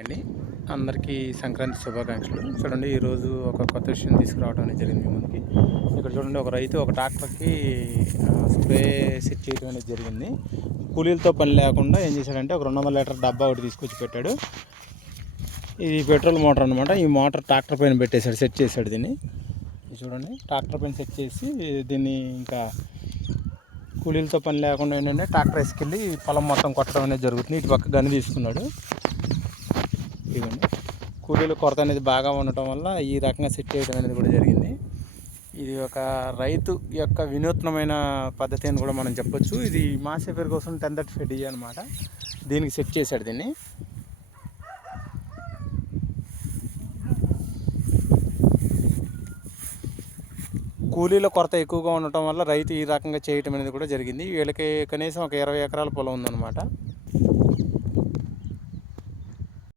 అండి అందరికీ సంక్రాంతి శుభాకాంక్షలు. చూడండి ఈరోజు ఒక కొత్త విషయం తీసుకురావడం అనేది జరిగింది మీ ముందుకి. ఇక్కడ చూడండి ఒక రైతు ఒక ట్రాక్టర్కి స్ప్రే సెట్ చేయడం అనేది జరిగింది. కూలీలతో పని లేకుండా ఏం చేశాడంటే ఒక 200 లీటర్ డబ్బా ఒకటి తీసుకొచ్చి పెట్టాడు. ఇది పెట్రోల్ మోటార్ అనమాట. ఈ మోటార్ ట్రాక్టర్ పైన పెట్టేశాడు, సెట్ చేశాడు దీన్ని. చూడండి ట్రాక్టర్ పైన సెట్ చేసి దీన్ని ఇంకా కూలీలతో పని లేకుండా ఏంటంటే ట్రాక్టర్ వేసుకెళ్ళి పొలం మొత్తం కొట్టడం అనేది జరుగుతుంది. ఇటు పక్క గని తీసుకున్నాడు. ఇవ్వండి కూలీల కొరత అనేది బాగా ఉండటం వల్ల ఈ రకంగా సెట్ చేయడం అనేది కూడా జరిగింది. ఇది ఒక రైతు యొక్క వినూత్నమైన పద్ధతి అని కూడా మనం చెప్పొచ్చు. ఇది మాసేపేరు కోసం 1035 DI అనమాట. దీనికి సెట్ చేశాడు దీన్ని. కూలీల కొరత ఎక్కువగా ఉండటం వల్ల రైతు ఈ రకంగా చేయటం అనేది కూడా జరిగింది. వీళ్ళకి కనీసం ఒక 20 ఎకరాల పొలం ఉందన్నమాట.